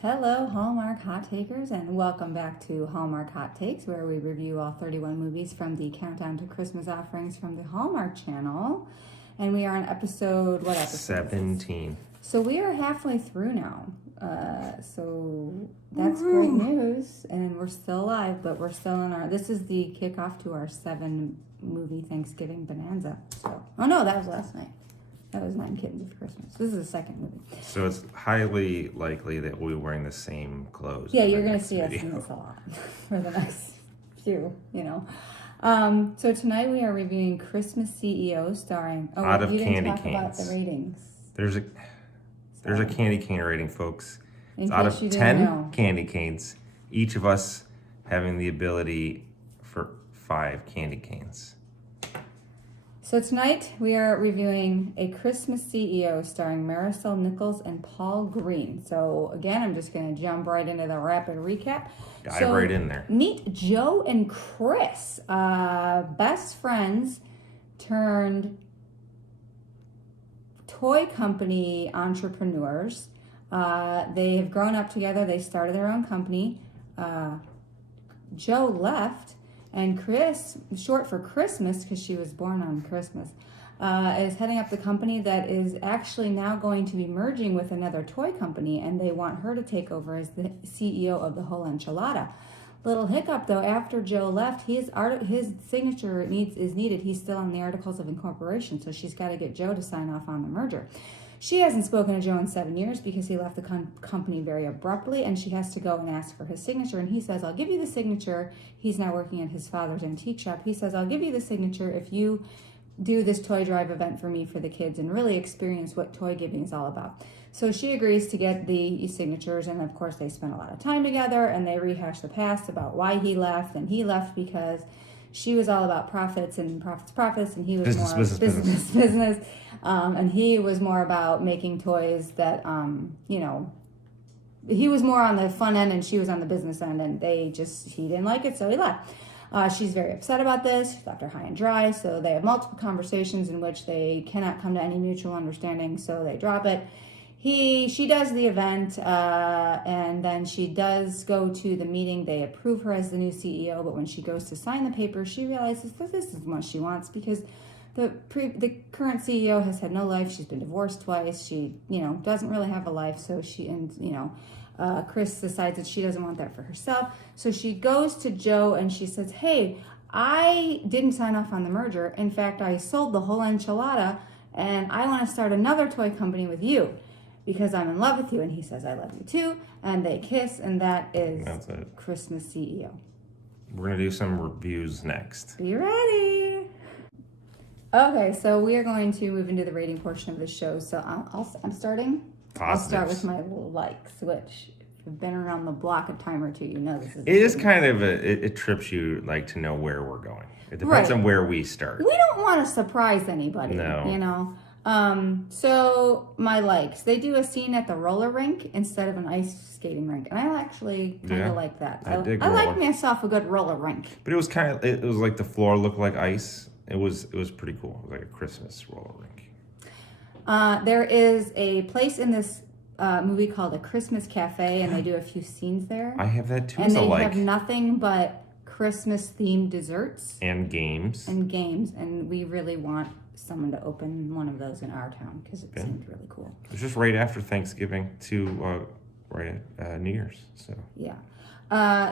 Hello, Hallmark Hot Takers, and welcome back to Hallmark Hot Takes, where we review all 31 movies from the Countdown to Christmas offerings from the Hallmark Channel. And we are on episode, what episode? 17. So we are halfway through now. So that's great news, and we're still alive, but we're still in this is the kickoff to our 7-movie Thanksgiving bonanza. So, oh no, that was last night. That was 9 Kittens of Christmas. This is the second movie. So it's highly likely that we'll be wearing the same clothes. Yeah, you're going to see us in this a lot for the next few, So tonight we are reviewing Christmas CEO starring... Oh, Out of you Candy didn't talk about Canes. the ratings. There's a candy cane rating, folks. In It's out case of you 10 didn't know. candy canes, each of us having the ability for 5 candy canes. So tonight we are reviewing A Christmas CEO starring Marisol Nichols and Paul Green. So again, I'm just going to jump right into the rapid recap. Dive right in there. Meet Joe and Chris, best friends turned toy company entrepreneurs. They have grown up together. They started their own company. Joe left. And Chris, short for Christmas, because she was born on Christmas, is heading up the company that is actually now going to be merging with another toy company, and they want her to take over as the CEO of the whole enchilada. Little hiccup though, after Joe left, his signature is needed. He's still on the Articles of Incorporation, so she's got to get Joe to sign off on the merger. She hasn't spoken to Joe in 7 years because he left the company very abruptly, and she has to go and ask for his signature. And he says, I'll give you the signature. He's now working at his father's antique shop. He says, I'll give you the signature if you do this toy drive event for me for the kids and really experience what toy giving is all about. So she agrees to get the signatures, and of course they spend a lot of time together, and they rehash the past about why he left. And he left because she was all about profits, and he was business. And he was more about making toys that, he was more on the fun end and she was on the business end, and he didn't like it, so he left. She's very upset about this. She's left her high and dry, so they have multiple conversations in which they cannot come to any mutual understanding, so they drop it. She does the event, and then she does go to the meeting. They approve her as the new CEO, but when she goes to sign the paper, she realizes that this isn't what she wants because the current CEO has had no life. She's been divorced twice. She, doesn't really have a life, so Chris decides that she doesn't want that for herself. So she goes to Joe and she says, hey, I didn't sign off on the merger. In fact, I sold the whole enchilada, and I want to start another toy company with you because I'm in love with you. And he says, I love you too. And they kiss, and that's it. Christmas CEO. We're going to do some reviews next. Be ready. Okay, so we are going to move into the rating portion of the show. So I'm starting. Positives. I'll start with my likes, which if you've been around the block a time or two, you know this is. It is kind of it trips you to know where we're going. It depends on where we start. We don't want to surprise anybody. No. So my likes, they do a scene at the roller rink instead of an ice skating rink, and I actually kind of like that. I like myself a good roller rink. But it was like the floor looked like ice. It was pretty cool. It was like a Christmas roller rink. There is a place in this movie called a Christmas Cafe, and they do a few scenes there. I have that too. And they have nothing but Christmas-themed desserts. And games. And we really want someone to open one of those in our town because it seemed really cool. It's just right after Thanksgiving to right at New Year's. So yeah.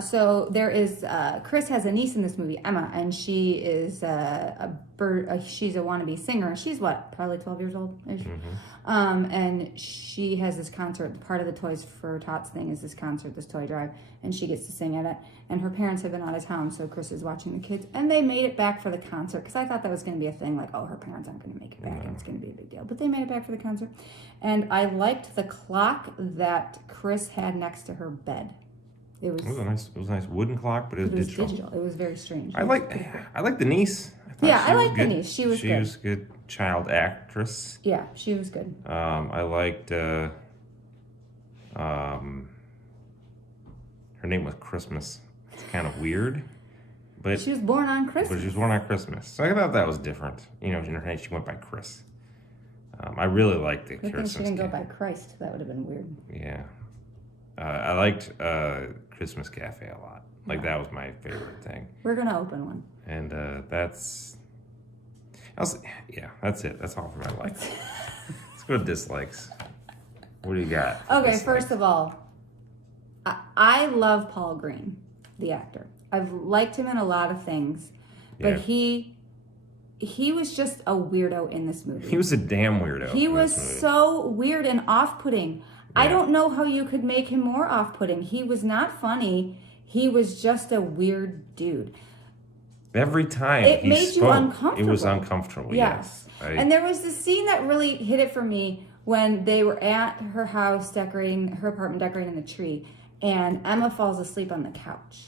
So there is Chris has a niece in this movie, Emma, and she is she's a wannabe singer. She's probably 12 years old ish. Mm-hmm. And she has this concert. Part of the Toys for Tots thing is this concert, this toy drive, and she gets to sing at it. And her parents have been out of town, so Chris is watching the kids, and they made it back for the concert because I thought that was going to be a thing, like, oh, her parents aren't going to make it back, and it's going to be a big deal. But they made it back for the concert, and I liked the clock that Chris had next to her bed. It was a nice wooden clock, but it was digital. It was very strange. I like the niece. I like the niece. She was good. She was a good child actress. Yeah, she was good. I liked her name was Christmas. It's kind of weird, but she was born on Christmas. But she was born on Christmas, so I thought that was different. In her name she went by Chris. I really liked the Christmas. She didn't go by Christ. That would have been weird. Yeah. I liked Christmas Cafe a lot. Like, that was my favorite thing. We're going to open one. And that's it. That's all for my likes. Let's go to dislikes. What do you got? Okay, first of all, I love Paul Green, the actor. I've liked him in a lot of things, but he was just a weirdo in this movie. He was a damn weirdo. He was so weird and off-putting. Yeah. I don't know how you could make him more off-putting. He was not funny. He was just a weird dude. Every time it made you uncomfortable. It was uncomfortable. Yes. And there was this scene that really hit it for me when they were at her house decorating her apartment, decorating the tree, and Emma falls asleep on the couch.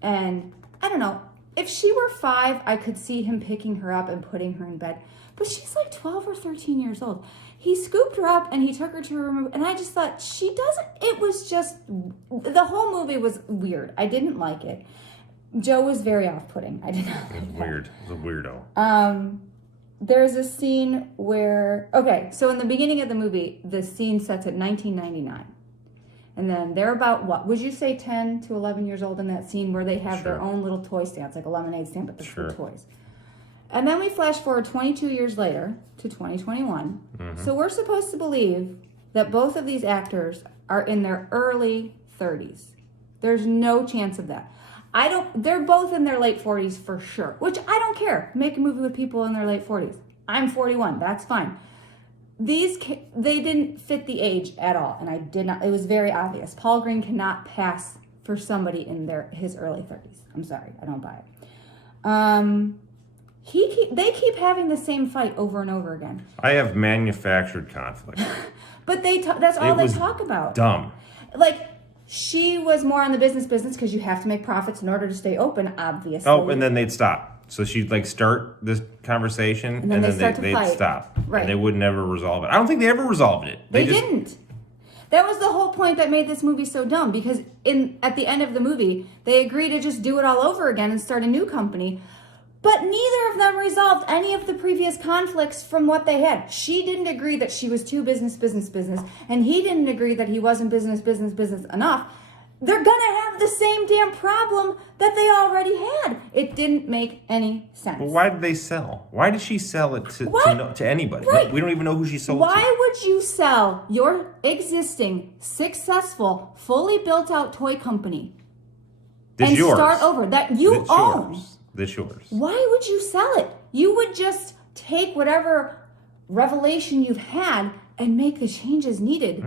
And I don't know, if she were 5, I could see him picking her up and putting her in bed. But she's like 12 or 13 years old. He scooped her up and he took her to her room. And I just thought, it was just, the whole movie was weird. I didn't like it. Joe was very off-putting. I did not like it. It was weird. It was a weirdo. There's a scene where, so in the beginning of the movie, the scene sets at 1999. And then they're about, what, would you say 10 to 11 years old in that scene where they have their own little toy stands, like a lemonade stand, but they're for toys. And then we flash forward 22 years later to 2021. Mm-hmm. So we're supposed to believe that both of these actors are in their early 30s. There's no chance of that. They're both in their late 40s for sure, which I don't care. Make a movie with people in their late 40s. I'm 41, that's fine. They didn't fit the age at all, and I did not. It was very obvious. Paul Green cannot pass for somebody in his early 30s. I'm sorry, I don't buy it. They keep having the same fight over and over again. I have manufactured conflict. But that's all they talk about. Dumb. Like, she was more on the business because you have to make profits in order to stay open, obviously. Oh, and then they'd stop. So she'd start this conversation, and then they'd stop. Right. And they would never resolve it. I don't think they ever resolved it. They didn't. That was the whole point that made this movie so dumb, because at the end of the movie, they agree to just do it all over again and start a new company. But neither of them resolved any of the previous conflicts from what they had. She didn't agree that she was too business, and he didn't agree that he wasn't business enough. They're gonna have the same damn problem that they already had. It didn't make any sense. Well, why did they sell? Why did she sell it to anybody? Right. We don't even know who she sold it to. Why would you sell your existing, successful, fully built out toy company and start over that you own? That's yours. Why would you sell it? You would just take whatever revelation you've had and make the changes needed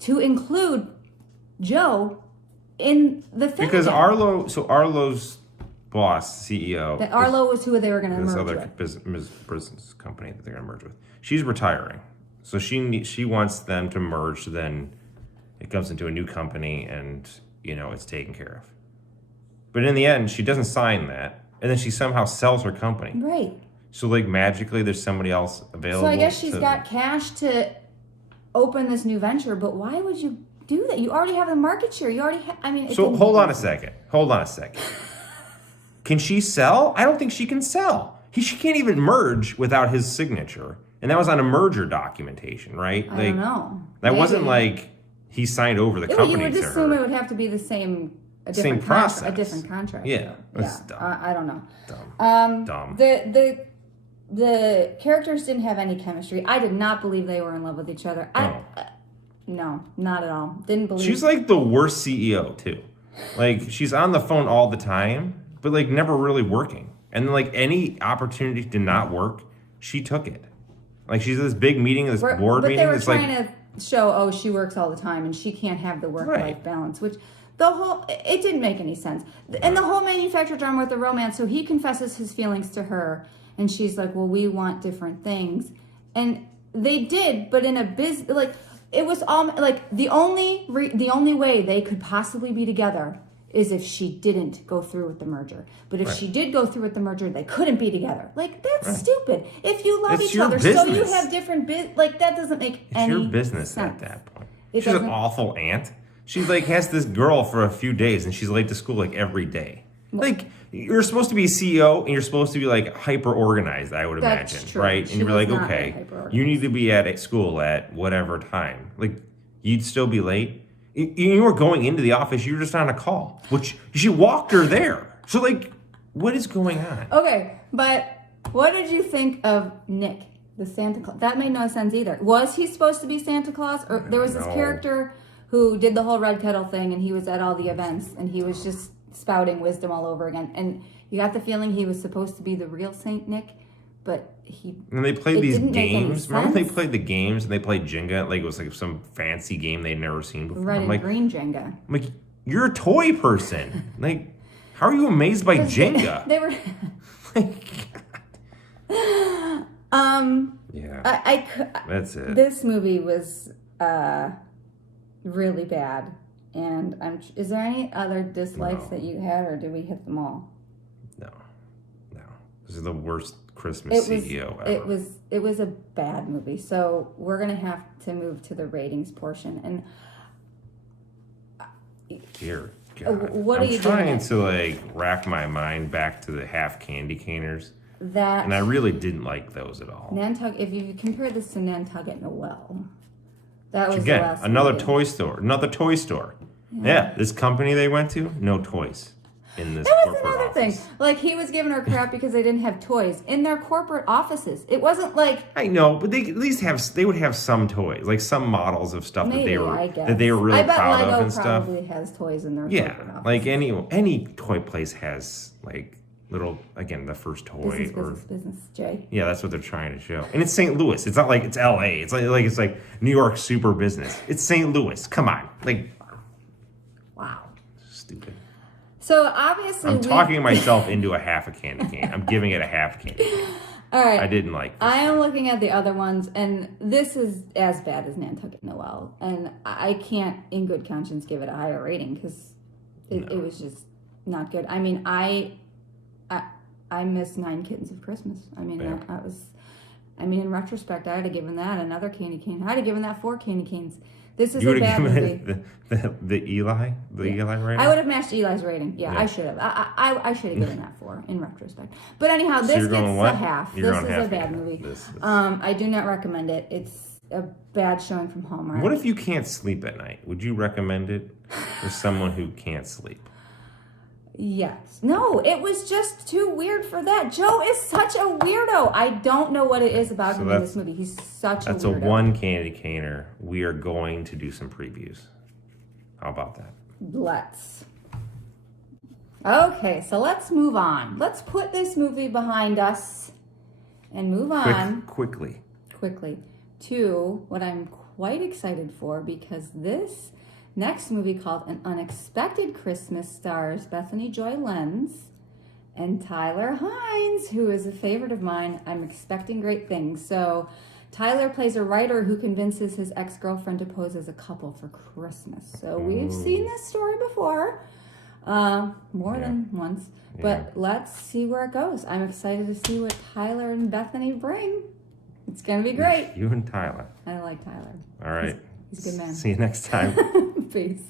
to include Joe in the thing. Because Arlo's boss, CEO. That Arlo was who they were going to merge with. This other business company that they're going to merge with. She's retiring. So she wants them to merge, so then it comes into a new company and, it's taken care of. But in the end, she doesn't sign that, and then she somehow sells her company. Right. So, magically, there's somebody else available. So I guess she's got cash to open this new venture, but why would you do that? You already have the market share. You already have, So hold on a second. Can she sell? I don't think she can sell. She can't even merge without his signature. And that was on a merger documentation, right? I don't know. That wasn't like he signed over the company to her. You would assume it would have to be the same... A different process. A different contract. Yeah. That's dumb. I don't know. Dumb. The characters didn't have any chemistry. I did not believe they were in love with each other. No, not at all. Didn't believe. She's like the worst CEO too. She's on the phone all the time, but never really working. And any opportunity to not work, she took it. She's at this big meeting, this board meeting. But they were trying to show, she works all the time and she can't have the work-life balance, which... it didn't make any sense. And the whole manufactured drama with the romance, so he confesses his feelings to her, and she's like, well, we want different things. And they did, but in a it was all, the only way they could possibly be together is if she didn't go through with the merger. But if she did go through with the merger, they couldn't be together. That's stupid. If you love each other, business. So you have different, that doesn't make any sense. It's your business at that point. She's an awful aunt. She has this girl for a few days, and she's late to school every day. You're supposed to be a CEO, and you're supposed to be hyper organized. I would imagine, true. right? And you're okay, you need to be at school at whatever time. You'd still be late. You were going into the office. You were just on a call, which she walked her there. So, like, what is going on? Okay, but what did you think of Nick, the Santa Claus? That made no sense either. Was he supposed to be Santa Claus? Or there was this character who did the whole red kettle thing, and he was at all the events, and he was just spouting wisdom all over again. And you got the feeling he was supposed to be the real Saint Nick, but he... And they played these games. Remember they played the games, and they played Jenga? Like, it was like some fancy game they'd never seen before. Red and green Jenga. I'm like, you're a toy person. Like, how are you amazed by Jenga? They were... yeah. That's it. This movie was really bad, and is there any other dislikes that you had, or did we hit them all? No. This is the worst Christmas CEO ever. It was a bad movie, so we're gonna have to move to the ratings portion. And dear God, what are you trying to like rack my mind back to the half candy caners. And I really didn't like those at all. Nantucket, if you compare this to Nantucket Noel, that was again the last another movie. Another toy store. Yeah, this company they went to, no toys in this corporate That was another office. thing. Like, he was giving her crap because they didn't have toys in their corporate offices. It wasn't like... I know, but they at least they would have some toys, like some models of stuff that they were really proud of and stuff. I bet Lego probably has toys in their corporate office. Like any toy place has like little, again, the first toy business, Jay. Yeah, that's what they're trying to show. And it's St. Louis. It's not like it's LA. It's like New York super business. It's St. Louis. Come on. Like, wow. Stupid. So obviously I'm talking myself into a half a candy cane. I'm giving it a half candy cane. All right. I didn't like this. I am looking at the other ones, and this is as bad as Nantucket Noel. And I can't, in good conscience, give it a higher rating because it was just not good. I mean, I missed 9 Kittens of Christmas. I mean, in retrospect, I would have given that another candy cane. I'd have given that 4 candy canes. This is a bad movie. The Eli rating? I would have matched Eli's rating. Yeah, I should have. I should have given that 4 in retrospect. But anyhow, this gets a half. This is a bad movie. I do not recommend it. It's a bad showing from Hallmark. What if you can't sleep at night? Would you recommend it for someone who can't sleep? Yes. No, it was just too weird for that. Joe is such a weirdo. I don't know what it is about him in this movie. He's such a weirdo. That's a 1 candy caner. We are going to do some previews. How about that? Let's. Okay, so let's move on. Let's put this movie behind us and move on quickly to what I'm quite excited for, because this next movie, called An Unexpected Christmas, stars Bethany Joy Lenz and Tyler Hynes, who is a favorite of mine. I'm expecting great things. So Tyler plays a writer who convinces his ex-girlfriend to pose as a couple for Christmas. So we've seen this story before, more than once. But let's see where it goes. I'm excited to see what Tyler and Bethany bring. It's going to be great. You and Tyler. I like Tyler. All right. He's a good man. See you next time. Peace.